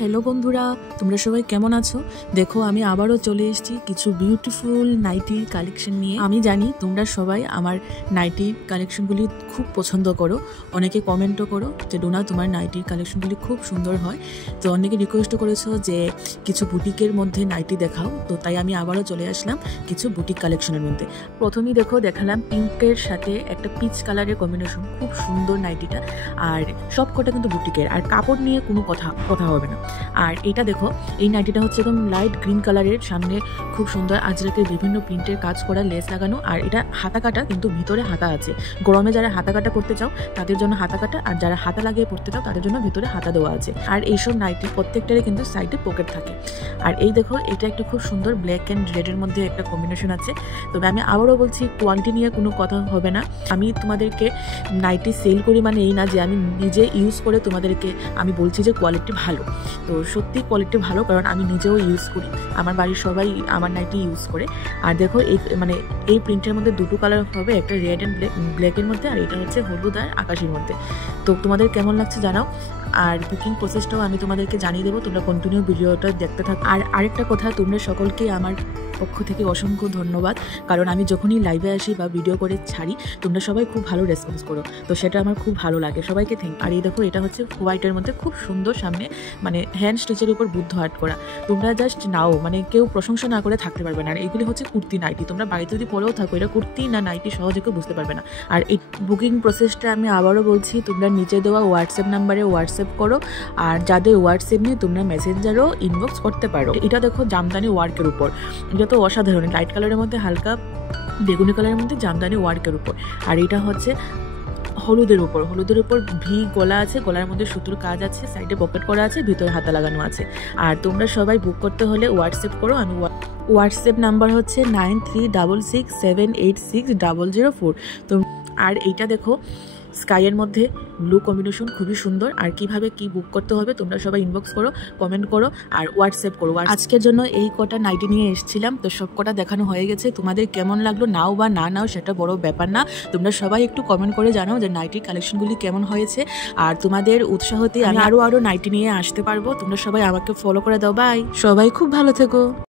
Hello বন্ধুরা, তোমরা সবাই কেমন আছো? দেখো আমি আবারও চলে এসেছি কিছু বিউটিফুল নাইটির কালেকশন নিয়ে। আমি জানি তোমরা সবাই আমার নাইটির কালেকশনগুলি খুব পছন্দ করো, অনেকে কমেন্টও করো যে ডোনা তোমার নাইটির কালেকশনগুলি খুব সুন্দর হয়। তো অনেকে রিকোয়েস্টও করেছো যে কিছু বুটিকের মধ্যে নাইটি দেখাও, তো তাই আমি আবারও চলে আসলাম কিছু বুটিক কালেকশনের মধ্যে। প্রথমেই দেখো দেখালাম পিঙ্কের সাথে একটা পিচ কালারের কম্বিনেশন, খুব সুন্দর নাইটিটা। আর সব কটা কিন্তু বুটিকের, আর কাপড় নিয়ে কোনো কথা হবে না। আর এটা দেখো, এই নাইটিটা হচ্ছে একদম লাইট গ্রিন কালারের, সামনে খুব সুন্দর আজরাকের বিভিন্ন প্রিন্টের কাজ করা লেস লাগানো, আর এটা হাতা কাটা, কিন্তু ভিতরে হাতা আছে। গরমে যারা হাতা কাটা করতে চাও তাদের জন্য হাতা কাটা, আর যারা হাতা লাগিয়ে পড়তে চাও তাদের জন্য ভিতরে হাতা দেওয়া আছে। আর এইসব নাইটি প্রত্যেকটারই কিন্তু সাইডে পকেট থাকে। আর এই দেখো, এটা একটা খুব সুন্দর ব্ল্যাক অ্যান্ড রেডের মধ্যে একটা কম্বিনেশন আছে। তবে আমি আবারও বলছি, কোয়ালিটি নিয়ে কোনো কথা হবে না। আমি তোমাদেরকে নাইটি সেল করি মানে এই না যে আমি নিজে ইউজ করে তোমাদেরকে আমি বলছি যে কোয়ালিটি ভালো। তো সত্যি কোয়ালিটি ভালো, কারণ আমি নিজেও ইউজ করি, আমার বাড়ির সবাই আমার নাইটি ইউজ করে। আর দেখো এই প্রিন্টের মধ্যে দুটো কালার হবে, একটা রেড অ্যান্ড ব্ল্যাকের মধ্যে, আর এটা হচ্ছে হলুদ আর আকাশের মধ্যে। তো তোমাদের কেমন লাগছে জানাও। আর বুকিং প্রসেসটাও আমি তোমাদেরকে জানিয়ে দেবো, তোমরা কন্টিনিউ ভিডিওটা দেখতে থাকো। আর আরেকটা কথা, তোমরা সকলকেই আমার পক্ষ থেকে অসংখ্য ধন্যবাদ, কারণ আমি যখনই লাইভে আসি বা ভিডিও করে ছাড়ি তোমরা সবাই খুব ভালো রেসপন্স করো, তো সেটা আমার খুব ভালো লাগে। সবাইকে থ্যাংক। আর এই দেখো, এটা হচ্ছে হোয়াইটের মধ্যে খুব সুন্দর, সামনে হ্যান্ড স্টিচের উপর বুদ্ধ আর্ট করা। তোমরা জাস্ট নাও, কেউ প্রশংসা না করে থাকতে পারবে না। আর এইগুলি হচ্ছে কুর্তি নাইটি, তোমরা বাড়িতে যদি পরেও থাকো, এটা কুর্তি না নাইটি সহজে কেউ বুঝতে পারবে না। আর এই বুকিং প্রসেসটা আমি আবারও বলছি, তোমরা নিচে দেওয়া হোয়াটসঅ্যাপ নাম্বারে হোয়াটসঅ্যাপ করো, আর যাদের হোয়াটসঅ্যাপ নিয়ে তোমরা মেসেঞ্জারও ইনবক্স করতে পারো। এটা দেখো জামদানি ওয়ার্কের উপর, এটা তো অসাধারণ, লাইট কালারের মধ্যে হালকা বেগুনি কালারের মধ্যে জামদানি ওয়ার্কের উপর। আর এটা হচ্ছে হলুদের উপর ভি গলা আছে, গলার মধ্যে সুতোর কাজ আছে, সাইডে পকেট করা আছে, ভিতরে হাতা লাগানো আছে। আর তোমরা সবাই বুক করতে হলে হোয়াটসঅ্যাপ করো। আমি হোয়াটসঅ্যাপ নাম্বার হচ্ছে 9366786004। তো আর এইটা দেখো, স্কাইয়ের মধ্যে ব্লু কম্বিনেশন, খুবই সুন্দর। আর কিভাবে কি বুক করতে হবে তোমরা সবাই ইনবক্স করো, কমেন্ট করো আর হোয়াটসঅ্যাপ করো। আজকের জন্য এই কটা নাইটি নিয়ে এসেছিলাম, তো সব কটা দেখানো হয়ে গেছে। তোমাদের কেমন লাগলো, নাও বা না নাও সেটা বড় ব্যাপার না। তোমরা সবাই একটু কমেন্ট করে জানাও যে নাইটির কালেকশনগুলি কেমন হয়েছে। আর তোমাদের উৎসাহতে আমি আরো নাইটি নিয়ে আসতে পারবো। তোমরা সবাই আমাকে ফলো করে দাও। বাই, সবাই খুব ভালো থেকো।